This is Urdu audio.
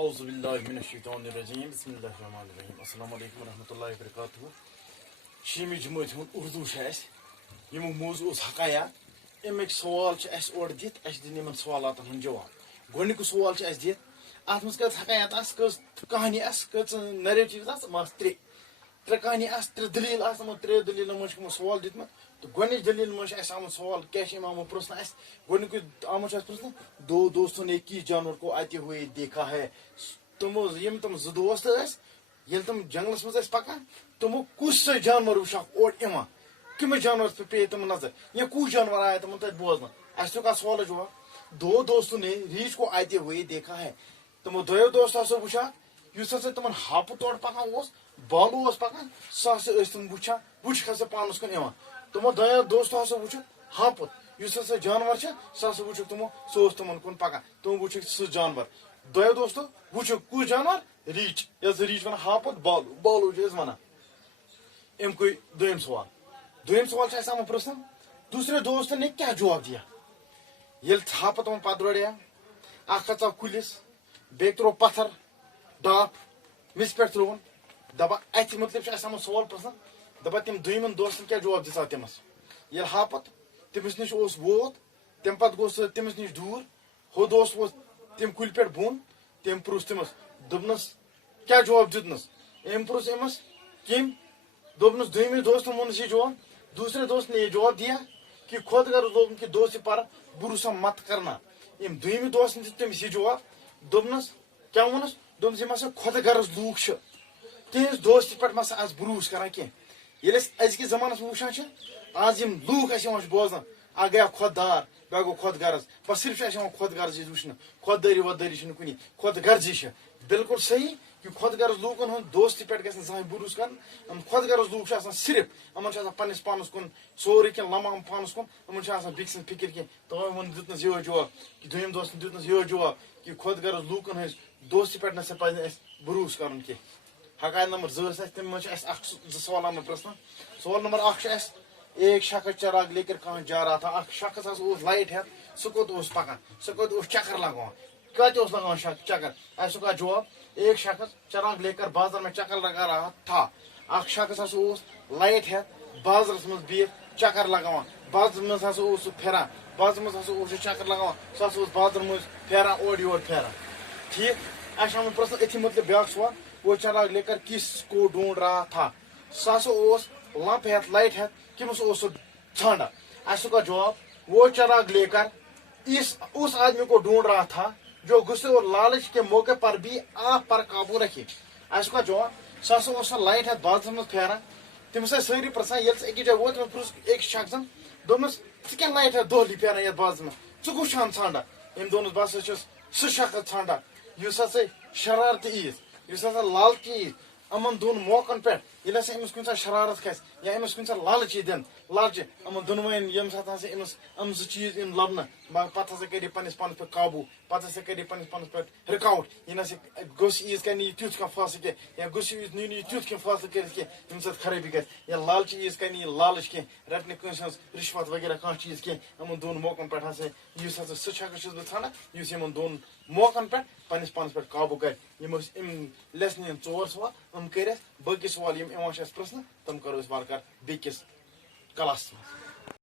اعوذ باللہ من الشیطان الرجیم بسم اللہ الرحمن الرحیم السلام علیکم ورحمۃ اللہ وبرکاتہ شیمی جماعت ہند اردو یمو موضوع حقایات امیک سوال اور دت دن یمن سوالاتن ہند جواب گۄڈنیُک سوال دت ات مز کٔژ حقایات کٔژ کہانی کٔژ نریٹِوز مس ترٛےٚ کہانی ترٛےٚ دلیل تمو ترٛیو دلیلو مز چھُ سوال دیُتمُت تہٕ گۄڈنِچ دلیل مز آمُت سوال کیٛاہ چھُ آمُت پرٛژھنہٕ گۄڈنیُکُے آمُت پرٛژھنہٕ دو دوستوں نے کس جانور کو آتے ہوئے دیکھا ہے تم زٕ دوست ییٚلہِ تم جنگلس مز پکان تمو کُس سُہ جانور وٕچھکھ اور یِوان کٔمِس جانورس پہ پیٚیہِ تم نظر یا کُس جانور آیا تمن تتہِ بوزنہٕ اَسہِ دیُت اتھ سوالس جواب دو دوستوں نے ریچھ کو آتے ہوئے دیکھا ہے تمو دۄیو دوستو ہسا وٕچھاکھ یُس ہسا تمن ہاپہٕ تورٕ پکان اوس بالو اوس پکان سُہ ہسا ٲسۍ تم وٕچھان وٕچھکھ ہسا پانس کُن یِوان تمو دۄیو دوستو ہسا وٕچھُکھ ہاپُت یُس ہسا جانور چھُ سُہ ہسا وٕچھُکھ تمو سُہ اوس تمن کُن پکان تمو وٕچھُکھ سُہ جانور دۄیو دوستو وٕچھُکھ کُس جانور ریچھ یتھ ریچھ ونان ہاپُت بالو بالو چھِ أسۍ ونان اَمکُے دوٚیِم سوال چھُ اَسہِ آمُت پرٛژھنہٕ دوسرے دوست نے کیٛاہ جواب دیا ییٚلہِ ہاپت تمن پتہٕ دوریا اکھ کھژاو کُلِس بیٚیہِ تروو پتھر ڈاپھ مِس پٮ۪ٹھ ترووُن دپان اتھ متعلق چھُ اَسہِ آمُت سوال پرٛژھنہٕ دپان تِم دوٚیمٮ۪ن دوستن کیٛاہ جواب دِژاو تٔمِس ییٚلہِ ہاپت تٔمِس نِش ووت تمہِ پتہٕ گوٚو سُہ تٔمِس نِش دوٗر ہُہ دوست ووت تمہِ کُلہِ پٮ۪ٹھ بۄن تٔمۍ پرُژھ تٔمِس دوٚپنس کیٛاہ جواب دیُتنس أمۍ پرُژھ أمِس کٔمۍ دوٚپنس دوٚیمہِ دوستن ووٚننس یہِ جواب دوسرے دوست نے یہ جواب دیا کہ خود غرض لوگوں کے دوست پر بھروسہ مت کرنا أمۍ دوٚیمہِ دوست دیُت تٔمِس یہِ جواب دوٚپنس کیٛاہ ووٚننس دوٚپنس یِم ہسا خۄد غرض لوٗکھ چھِ تِہنٛز دوستی پٮ۪ٹھ مہ سا آسہِ بھروسہٕ کران کینٛہہ ییٚلہِ أسۍ أزکِس زمانس منٛز وٕچھان چھِ آز یِم لوٗکھ اَسہِ یِوان چھِ بوزنہٕ اکھ گٔیا خۄددار بیٛاکھ گوٚو خۄد غرض بس صرف چھُ اَسہِ یِوان خۄد غرضی وٕچھنہٕ خۄددٲری وۄدٲری چھِنہٕ کُنی خۄد غرضی چھِ بالکل صحیح کہ خۄد غرض لوٗکن ہُنٛد دوستی پٮ۪ٹھ گژھِ نہٕ زٕہٕنۍ بھروسہٕ کرُن یِم خۄد غرض لوٗکھ چھِ آسان صرف یِمن چھُ آسان پننس پانس کُن سورُے کینٛہہ لمام پانس کُن یِمن چھُ آسان بیٚکہِ سٕنٛز فِکِر کینٛہہ توے دیُتنس یِہوے جواب کہ دوٚیِم دوستن دیُتنس یِہوے جواب کہ خۄد غرض لوٗکن ہٕنٛز دوستی پٮ۪ٹھ نسا پزِ نہٕ اَسہِ بھروسہٕ کرُن کینٛہہ حقایت نمبر 2 ٲسۍ اَسہِ تَمہِ منٛز چھِ اَسہِ اکھ زٕ سوال آمٕتۍ پرٛژھنہٕ سوال نمبر 1 چھُ اَسہِ ایک شخص چراغ لے کر کہاں جا رہا تھا اکھ شخص ہسا اوس لایٹ ہٮ۪تھ سُہ کوٚت اوس پکان سُہ کوٚت اوس چکر لگاوان کتہِ اوس لگاوان چکر اَسہِ دیُت اتھ جواب ایک شخص چراغ لے کر بازر میں چکر لگا رہا تھا اکھ شخص ہسا اوس لایٹ ہٮ۪تھ بازرس منٛز بِہِتھ چکر لگاوان بازرس منٛز ہسا اوس سُہ پھران بازرس منٛز ہسا اوس سُہ چکر لگاوان سُہ ہسا اوس بازرٕ مٔنٛزۍ پھیران اورٕ یورٕ پھیران ٹھیٖک اَسہِ چھُ آمُت پرٛژھنہٕ أتھی متعلق بیٛاکھ سوال وہ چراغ لے کر کس کو ڈھونڈ رہا تھا سُہ ہسا اوس لمپ ہٮ۪تھ لایٹ ہٮ۪تھ کٔمِس اوس سُہ ژھانڈان اَسہِ دیُت اتھ جواب وہ چراغ لے کر اس آدمی کو ڈھونڈ رہا تھا جو غصے اور لالچ کے موقع پر بھی آپ پر قابو رکھے اَسہِ دیُت اتھ جواب سُہ ہسا اوس سۄ لایٹ ہٮ۪تھ بازرس منٛز پھیران تٔمِس ٲسۍ سٲری پرژھان ییٚلہِ سُہ أکِس جایہِ ووت تٔمِس پرُژھ أکِس شخصن دوٚپنس ژٕ کیٛاہ لایٹ ہٮ۪تھ دۄہلی پھیران یتھ بازرس منٛز ژٕ کُس چھان ژھانڈان أمۍ دوٚپنس بہٕ ہسا چھُس سُہ شخص ژھانڈان یُس ہسا شرارتہٕ ییٖژ یُس ہسا لالچی ییٖژ یِمن دۄن موقعن پٮ۪ٹھ ییٚلہِ ہسا أمِس کُنہِ ساتہٕ شرارت کھسہِ یا أمِس کُنہِ ساتہٕ لالچ یی دِنہٕ لالچہِ یِمن دۄنوٕنین ییٚمہِ ساتہٕ ہسا أمِس یِم زٕ چیٖز یِن لبنہٕ پتہٕ ہسا کَرِ یہِ پننِس پانس پٮ۪ٹھ قابوٗ پتہٕ ہسا کَرِ یہِ پننِس پانس پٮ۪ٹھ رِکاوٹ یہِ نسا گوٚژھ عیٖز کرِ نہٕ یہِ تیُتھ کانٛہہ فٲصلہٕ کینٛہہ یا گوٚژھ یہِ نی نہٕ یہِ تیُتھ کینٛہہ فٲصلہٕ کٔرِتھ کینٛہہ ییٚمہِ سۭتۍ خرٲبی گژھِ یا لالچہِ عیٖز کرِ نہٕ یہِ لالٕچ کینٛہہ رٹنہِ کٲنٛسہِ ہٕنٛز رِشوت وغیرہ کانٛہہ چیٖز کینٛہہ یِمن دۄن موقعن پٮ۪ٹھ ہسا یُس ہسا سُہ شخص چھُس بہٕ ژھانڈان یُس یِمن دۄن موقعن پٮ۪ٹھ پننِس پانس پٮ۪ٹھ قابوٗ کرِ یِم ٲسۍ اَمہِ لیسنہِ ہٕنٛدۍ 4 سوال یِم کٔرۍ اَسہِ باقٕے سوال یِم یِوان چھِ اَسہِ پرٛژھنہٕ تِم کرو أسۍ وارٕ کارٕ بیٚکِس کلاسس منٛز